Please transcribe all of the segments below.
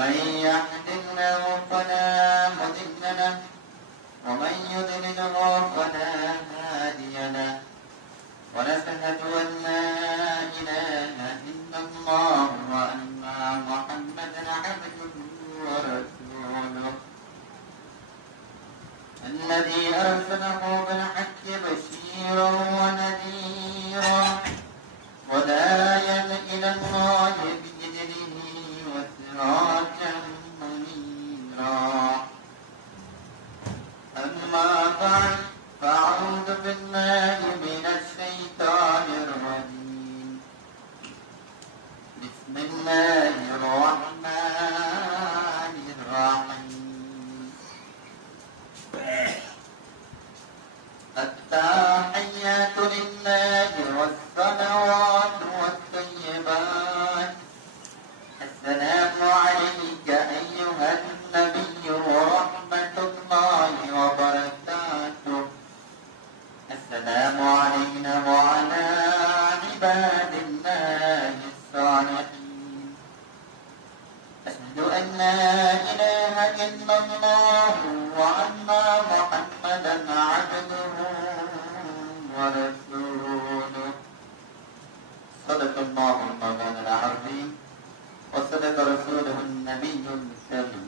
من يهد الله فلا مضل له ومن يضلله فلا هادي له ونشهد أن لا إله إلا الله وأن محمدا عبده ورسوله الذي أرسله بالحق بشيرا ونذيرا وداعيا إلى الله بإذنه وسراجا منيرا أما بعد فأعوذ بالله من الشيطان الرجيم بسم الله الرحمن الرحيم التحيات لله والصلوات والطيبات السلام عليك أيها النبي ورحمة الله وبركاته السلام علينا وعلى عباد الله الصالحين أشهد أن لا إله إلا الله وأن محمدا عبده ورسوله صدق الله مولانا العظيم وصدق رسوله النبي الكريم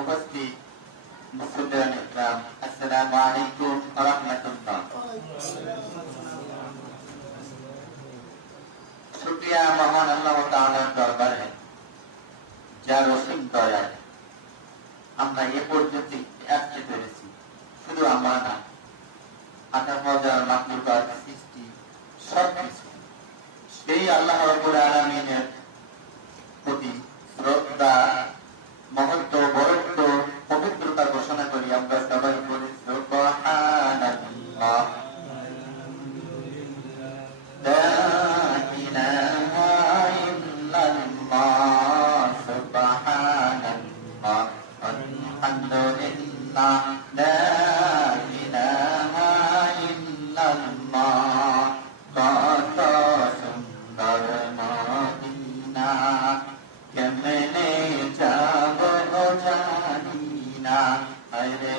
উপস্থিত মুসলিম ইকরাম আসসালামু আলাইকুম ওয়া রাহমাতুল্লাহ। শুকরিয়া মহান আল্লাহ তাআলার দরবারে যার অসীম দয়ায় আমরা এ পর্যন্ত আসতে পেরেছি। শুধু আমরা না, 18,000 মাখলুকাত সৃষ্টি সবকিছু সেই আল্লাহ রাব্বুল আলামিনের প্রতি শ্রদ্ধা, মহত্ব, বরত্ব, পবিত্রতা ঘোষণা করি। আমরা সবাই বলি সুবহানাল্লাহ, লা ইলাহা ইল্লাল্লাহ, সুবহানাল্লাহ, আলহামদুলিল্লাহ, লা ইলাহা ইল্লাল্লাহ। কত সুন্দর মদিনা, কেমনে যাব জানি না, আরে